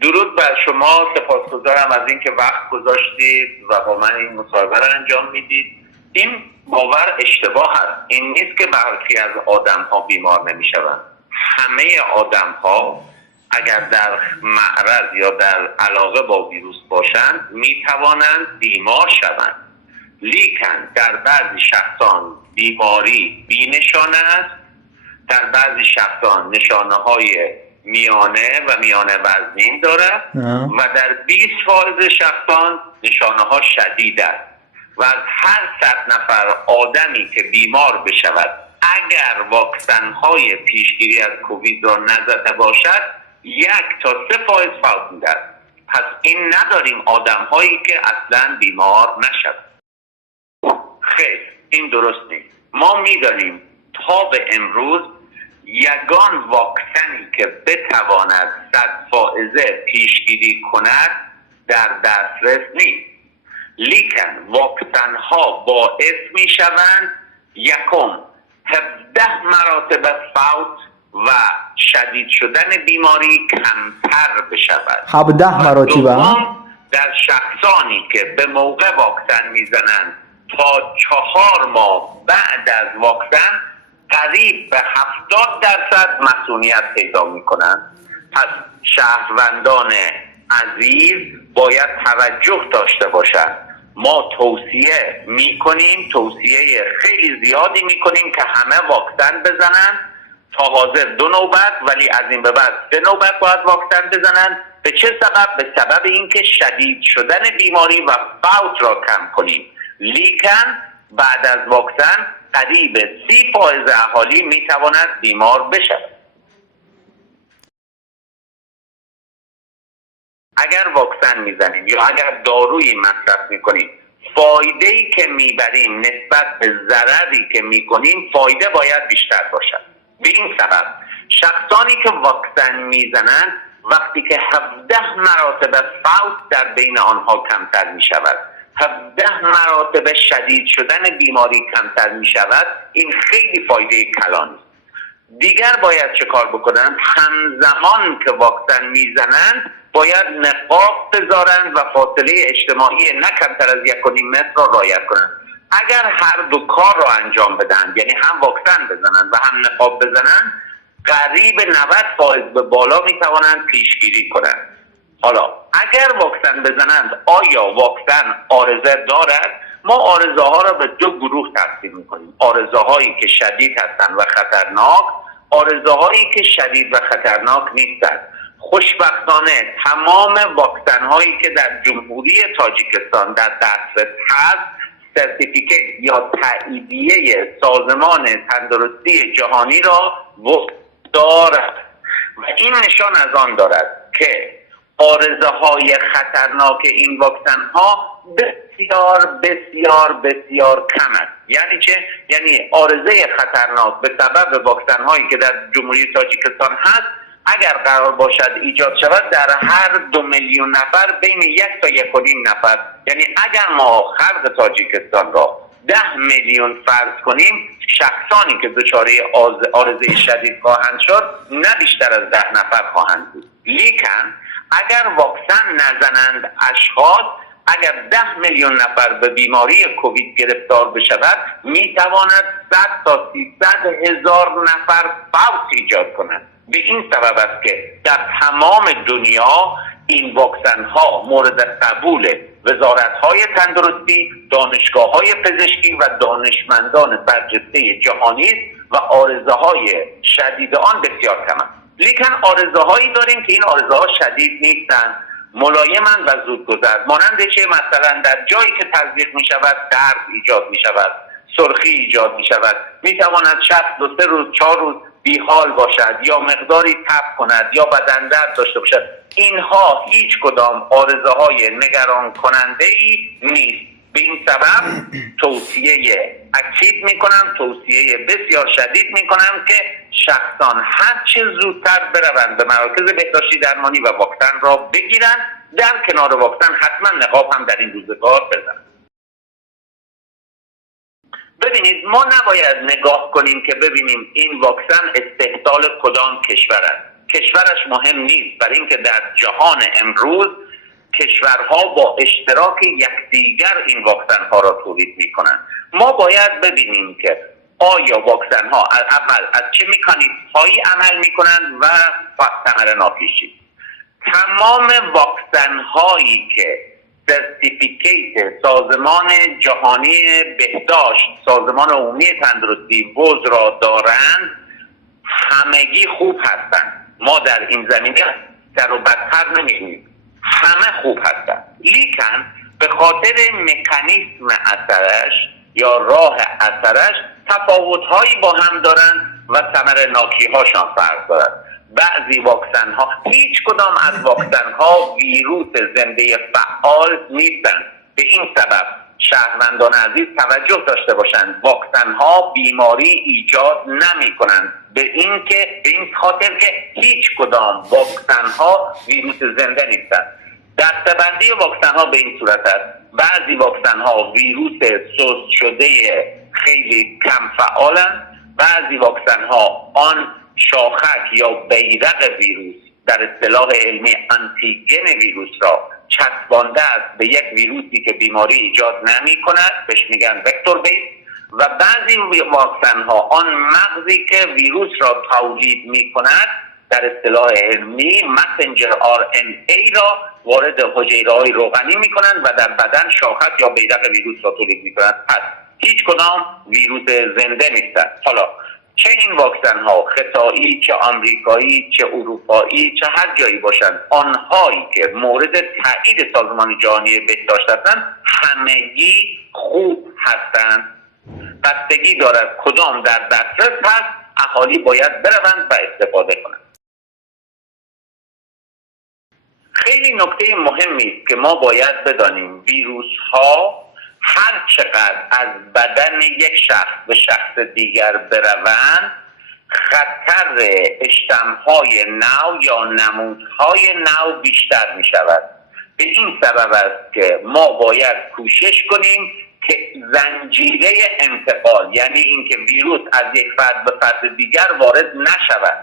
درود بر شما، سپاسگزارم از اینکه وقت گذاشتید و با من این مصاحبه رو انجام میدید. این باور اشتباه هست. این نیست که برخی از آدم ها بیمار نمیشوند. همه آدم ها اگر در معرض یا در علاقه با ویروس باشند میتوانند بیمار شوند، لیکن در بعضی شخصان بیماری بی‌نشانه است، در بعضی شخصان نشانه های میانه و میانه وزنین دارد و در 20% شخصان نشانه ها شدید است و از هر 100 نفر آدمی که بیمار بشود اگر واکسن های پیشگیری از کووید را نزده باشد 1 تا 3% فوت می‌دهد. پس این نداریم آدم هایی که اصلا بیمار نشود. خیر، این درست نیست. ما می‌دانیم تا به امروز یگان واکسنی که بتواند 100% پیشگیری کند در دسترس نیست، لیکن واکسن ها باعث می شوند یکم 17 مراتب فوت و شدید شدن بیماری کمتر بشود. 17 مراتب در شخصانی که به موقع واکسن میزنند تا 4 ماه بعد از واکسن قریب به 70% مسئولیت پیدا میکنند. پس شهروندان عزیز باید توجه داشته باشند. ما توصیه میکنیم، توصیه خیلی زیادی میکنیم که همه واکسن بزنند. تا حاضر 2 نوبت، ولی از این به بعد 3 نوبت باید واکسن بزنند. به چه سبب؟ به سبب اینکه شدید شدن بیماری و فوت را کم کنیم. لیکن بعد از واکسن قریب 30% اهالی میتواند بیمار بشود. اگر واکسن میزنیم یا اگر دارویی مصرف میکنیم، فایده‌ای که میبریم نسبت به ضرری که میکنیم فایده باید بیشتر باشد. به این سبب شخصانی که واکسن میزنند وقتی که 17 مراتب فوت در بین آنها کمتر میشود، 17 مراتب شدید شدن بیماری کمتر می شود، این خیلی فایده کلان است. دیگر باید چه کار بکنند؟ همزمان که واکسن می زنند باید نقاب بذارند و فاصله اجتماعی نه کمتر از 1.5 متر را رعایت کنند. اگر هر دو کار را انجام بدن، یعنی هم واکسن بزنند و هم نقاب بزنند، قریب 90% به بالا می توانند پیشگیری کنند. حالا اگر واکسن بزنند، آیا واکسن عارضه دارد؟ ما عارضه ها را به 2 گروه تقسیم می‌کنیم. عارضه هایی که شدید هستند و خطرناک، عارضه هایی که شدید و خطرناک نیستند. خوشبختانه تمام واکسن هایی که در جمهوری تاجیکستان در دسترس هست سرتیفیکت یا تاییدیه سازمان تندرستی جهانی را دارد و این نشان از آن دارد که عارضه های خطرناک این واکسن ها بسیار بسیار بسیار کم است. یعنی چه؟ یعنی عارضه خطرناک به سبب واکسن هایی که در جمهوری تاجیکستان هست اگر قرار باشد ایجاد شود در هر 2 میلیون نفر بین 1 تا 1.5 نفر، یعنی اگر ما خلق تاجیکستان را 10 میلیون فرض کنیم، شخصانی که دچار عارضه شدید خواهند شد نه بیشتر از 10 نفر خواهند بود. لیکن اگر واکسن نزنند اشخاص، اگر 10 میلیون نفر به بیماری کووید گرفتار بشود میتواند 100 تا 300 هزار نفر فوت ایجاد کند. به این سبب است که در تمام دنیا این واکسن ها مورد قبول وزارت های تندرستی، دانشگاه های پزشکی و دانشمندان برجسته جهانی است و عارضه های شدید آن بسیار کم است. لیکن عارضه هایی داریم که این عارضه ها شدید نیستند، ملایمند و زودگذر. مانند چه؟ مثلا در جایی که تزریق می شود درد ایجاد می شود، سرخی ایجاد می شود، می تواند شخص 2-3 روز 4 روز بیحال باشد یا مقداری تب کند یا بدن درد داشته باشد. اینها هیچ کدام عارضه های نگران کننده ای نیست. به این سبب توصیه اکید میکنم، توصیه بسیار شدید میکنم که شخصان هر چه زودتر بروند به مراکز بهداشتی درمانی و واکسن را بگیرند. در کنار واکسن حتما نقاب هم در این روزگار بزنند. ببینید، ما نباید نگاه کنیم که ببینیم این واکسن استحصال کدام کشور است. کشورش مهم نیست، برای اینکه در جهان امروز کشورها با اشتراک یکدیگر این واکسن ها را تولید میکنند. ما باید ببینیم که آیا واکسن ها اول از چه مکانیزم هایی عمل میکنند و ثمره ناپیشی. تمام واکسن هایی که سرتیفیکیت سازمان جهانی بهداشت، سازمان عمومی تندرستی وز را دارند همگی خوب هستند. ما در این زمینه در و بدتر نمیگوییم، همه خوب هستند، لیکن به خاطر مکانیزم اثرش یا راه اثرش تفاوت‌هایی با هم دارند و ثمره ناکی‌هاشان فرق دارد. بعضی واکسن ها، هیچ کدام از واکسن ها ویروس زنده فعال نیستند. به این سبب شهروندان عزیز توجه داشته باشند، واکسن ها بیماری ایجاد نمی کنند، به این خاطر که هیچ کدام واکسن ها ویروس زنده نیستند. دسته‌بندی واکسن ها به این صورت است: بعضی واکسن ها ویروس سوس شده خیلی کم فعالند، بعضی واکسن ها آن شاخک یا بیرق ویروس، در اصطلاح علمی آنتیگن ویروس را چسبانده است به یک ویروسی که بیماری ایجاد نمی کند، بهش میگن وکتور بیس، و بعضی واکسن ها آن مغزی که ویروس را تولید می کند، در اصطلاح علمی مسنجر RNA را وارد حجیره های روغنی می کنند و در بدن شاخک یا بیرق ویروس را تولید می کنند. پس هیچ کدام ویروس زنده نیستند. حالا چه این واکسن ها خطایی، چه آمریکایی، چه اروپایی، چه هر جایی باشند، آنهایی که مورد تایید سازمان جهانی بهداشت هستند همگی خوب هستند. بستگی دارد کدام در دسترس هست، اهالی باید بروند و استفاده کنند. خیلی نکته مهمی است که ما باید بدانیم ویروس ها هر چقدر از بدن یک شخص به شخص دیگر بروند، خطر اشتمهای نو یا نمودهای نو بیشتر می شود. به این سبب است که ما باید کوشش کنیم که زنجیره انتقال، یعنی اینکه ویروس از یک فرد به فرد دیگر وارد نشود،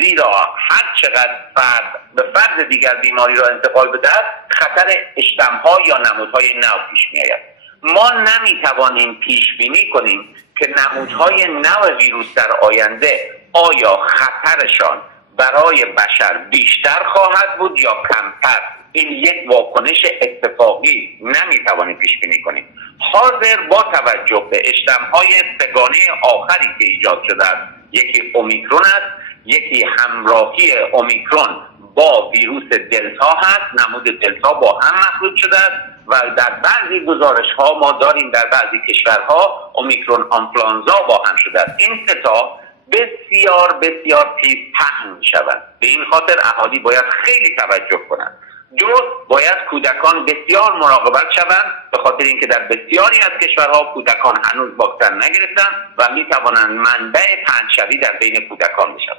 زیرا هر چقدر فرد به فرد دیگر بیماری را انتقال بدهد خطر اشتمها یا نمودهای نو پیش می آید. ما نمیتوانیم پیش بینی کنیم که نمودهای نو ویروس در آینده آیا خطرشان برای بشر بیشتر خواهد بود یا کمتر. این یک واکنش اتفاقی نمیتوانیم پیش بینی کنیم. حاضر با توجه به اشتمهای سگانه آخری که ایجاد شده است، یکی اومیکرون است، یکی همراهی اومیکرون با ویروس دلتا هست، نمود دلتا با هم مخلوط شده است و در بعضی گزارش ها ما داریم در بعضی کشورها اومیکرون آنفلانزا با هم شده است. این ستا بسیار بسیار تیز پهن می شود. به این خاطر اهالی باید خیلی توجه کنند. باید کودکان بسیار مراقبت شوند، به خاطر اینکه در بسیاری از کشورها کودکان هنوز واکسن نگرفتند و می توانند منبع پنجشوی در بین کودکان بشوند.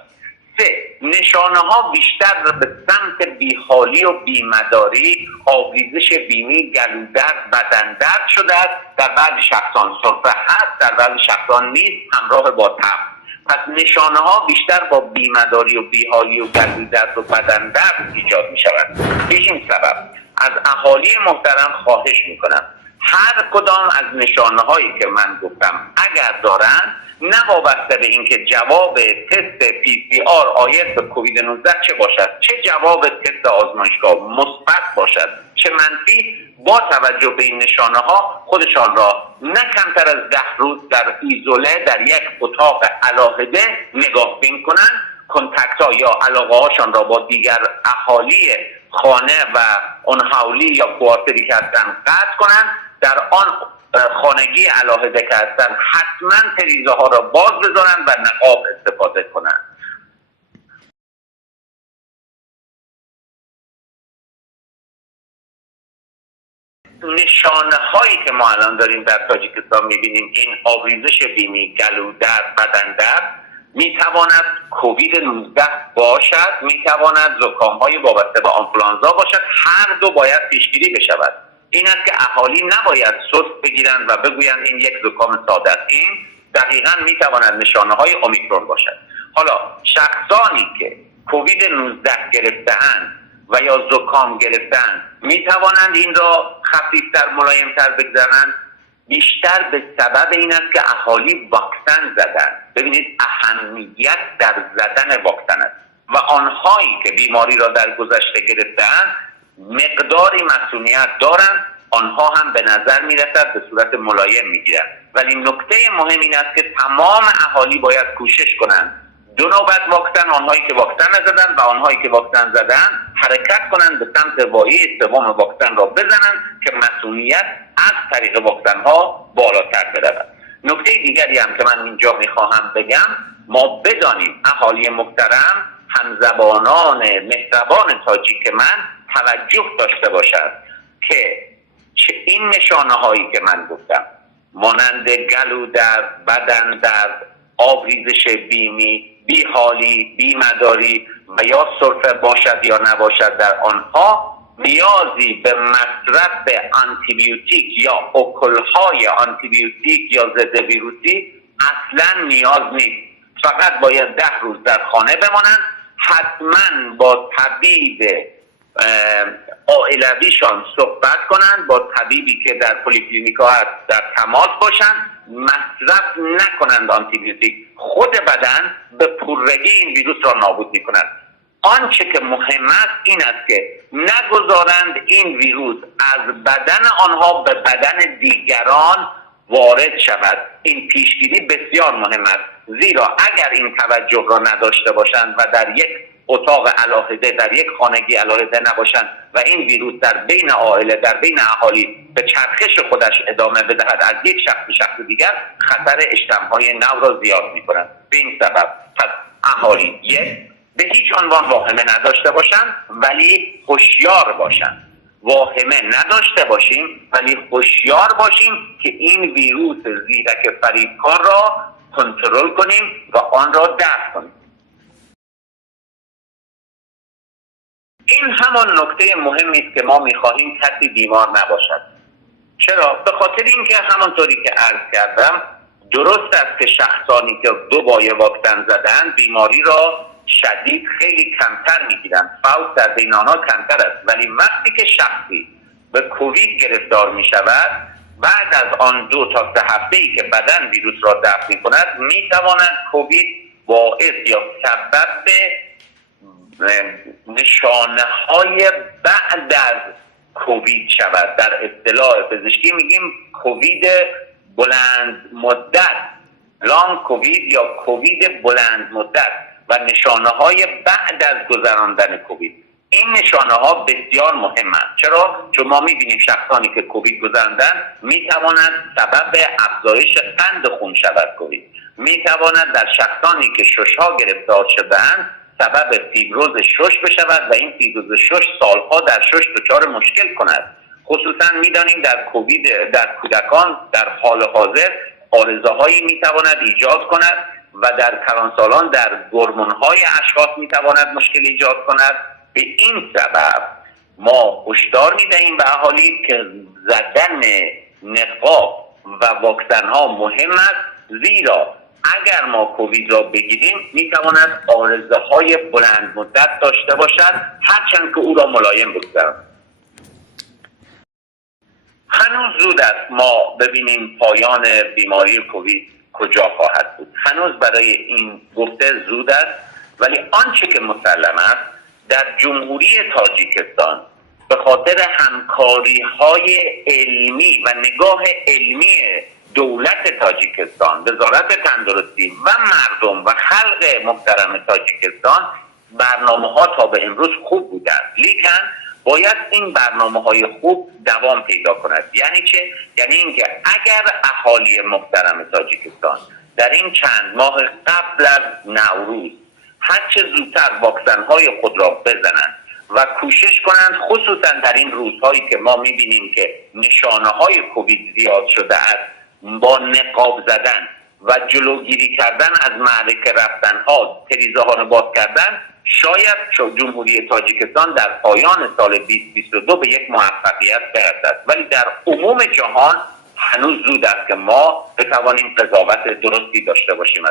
3. نشانه ها بیشتر به سمت بیحالی و بیمداری، آویزش بینی، گلودرد، بدن درد شده است. در بعضی شخصان سرفه هست، در بعضی شخصان نیست، همراه با تب. پس نشانه ها بیشتر با بیمداری و بیحالی و گلودرد و بدن درد ایجاد می شود. به این سبب از اهالی محترم خواهش می کنم هر کدام از نشانه هایی که من گفتم اگر دارند، نه وابسته به اینکه جواب تست PCR آید به کووید 19 چه باشد، چه جواب تست آزمایشگاه مثبت باشد چه منفی، با توجه به این نشانه ها خودشان را نه کمتر از 10 روز در ایزوله در یک اتاق علاهده نگاه بین کنند، کنتکت ها یا علاقه هاشان را با دیگر اهالی خانه و اون حولی یا کوارتری که هستن قطع کنند. در آن خانگی علاهده که هستن حتما پریزه ها را باز بذارن و نقاب استفاده کنن. نشانه هایی که ما الان داریم در تاجیکستان میبینیم، این آویزش بینی، گلودرد، بدن درد، میتواند کووید 19 باشد، میتواند زکام های وابسته به آنفلانزا باشد. هر دو باید پیشگیری بشود. این است که اهالی نباید سست بگیرند و بگویند این یک زکام ساده است. این دقیقاً میتواند نشانه های اومیکرون باشد. حالا شخصانی که کووید 19 گرفته‌اند و یا زکام گرفته‌اند می توانند این را خفیفتر ملایمتر بگذرند؟ بیشتر به سبب این است که اهالی واکسن زدن. ببینید اهمیت در زدن واکسن است و آنهایی که بیماری را در گذشته گرفته‌اند مقداری مسئولیت دارند، آنها هم به نظر میرسد به صورت ملایم میگیرند. ولی نکته مهم این است که تمام اهالی باید کوشش کنند 2 نوبت واکسن، آنهایی که واکسن نزدند و آنهایی که واکسن زدند حرکت کنند به سمت وایه سوم واکسن را بزنند که مسئولیت از طریق واکسن ها بالاتر برود. نکته دیگری هم که من اینجا میخواهم بگم، ما بدانیم اهالی محترم، همزبانان مهربان تاجیک من توجه داشته باشد که این نشانه هایی که من گفتم مانند گلو درد، بدن درد، آبریزش بینی، بیحالی، بیمداری و یا سرفه باشد یا نباشد، در آنها نیازی به مصرف آنتیبیوتیک یا اکلهای آنتیبیوتیک یا ضد ویروسی اصلا نیاز نیست. فقط باید 10 روز در خانه بمانند، حتما با طبیب عائلویشان صحبت کنند، با طبیبی که در پلیکلینیکا هست در تماس باشند، مصرف نکنند آنتیبیوتیک. خود بدن به پررگی این ویروس را نابود می‌کند. آنچه که مهم است این است که نگذارند این ویروس از بدن آنها به بدن دیگران وارد شود. این پیشگیری بسیار مهم است، زیرا اگر این توجه را نداشته باشند و در یک اتاق علاهده، در یک خانگی علاهده نباشند و این ویروس در بین عائله، در بین اهالی به چرخش خودش ادامه بدهد از یک شخص به شخص دیگر، خطر اشتمهای نو را زیاد می‌کند. به این سبب پس اهالی به هیچ عنوان واهمه نداشته باشند ولی هوشیار باشند. واهمه نداشته باشیم ولی هوشیار باشیم که این ویروس زیرک فریبکار را کنترل کنیم و آن را دفع کنیم. این همان نکته مهمی است که ما می‌خواهیم کسی بیمار نباشد. چرا؟ به خاطر اینکه همانطوری که عرض کردم، درست است که شخصانی که 2 بار واکسن زدن بیماری را شدید خیلی کمتر میگیرند، فوت در بین آنها کمتر است، ولی وقتی که شخصی به کووید گرفتار می شود، بعد از آن 2 تا 3 هفته‌ای که بدن ویروس را دفع می کند، می تواند کووید باعث یا سبب به نشانه های بعد از کووید شود. در اصطلاح پزشکی میگیم کووید بلند مدت، لانگ کووید یا کووید بلند مدت و نشانه های بعد از گذراندن کووید. این نشانه ها بسیار مهم است. چرا؟ چون ما میبینیم شخصانی که کووید گذراندن میتوانند سبب افزایش قند خون شود. کووید میتواند در شخصانی که ششها گرفتار شده‌اند سبب فیبروز شش بشود و این فیبروز شش سالها در شش دچار مشکل کند. خصوصا میدانیم در کووید در کودکان در حال حاضر آرزه‌هایی میتواند ایجاد کند و در کلانسالان در هورمون‌های اشخاص میتواند مشکل ایجاد کند. به این سبب ما هشدار میدهیم به اهالی که زدن نقاب و واکسن ها مهم است، زیرا اگر ما کووید را بگیریم میتواند آرزه های بلند مدت داشته باشد، هرچند که او را ملایم بگذارد. هنوز زود است ما ببینیم پایان بیماری کووید کجا خواهد بود. هنوز برای این گفته زود است، ولی آنچه که مسلم است در جمهوری تاجیکستان به خاطر همکاری های علمی و نگاه علمی دولت تاجیکستان، وزارت تندرستی و مردم و خلق محترم تاجیکستان برنامه ها تا به امروز خوب بوده است، لیکن باید این برنامه های خوب دوام پیدا کند. یعنی چه؟ یعنی اینکه اگر اهالی محترم تاجیکستان در این چند ماه قبل از نوروز هرچه زودتر واکسن های خود را بزنند و کوشش کنند، خصوصا در این روزهایی که ما میبینیم که نشانه های کووید زیاد شده است، با نقاب زدن و جلوگیری کردن از معرکه رفتن ها، تریزه ها رو باز کردن، شاید جمهوری تاجیکستان در پایان سال 2022 به یک موفقیت برسد. ولی در عموم جهان هنوز زود است که ما بتوانیم قضاوت درستی داشته باشیم.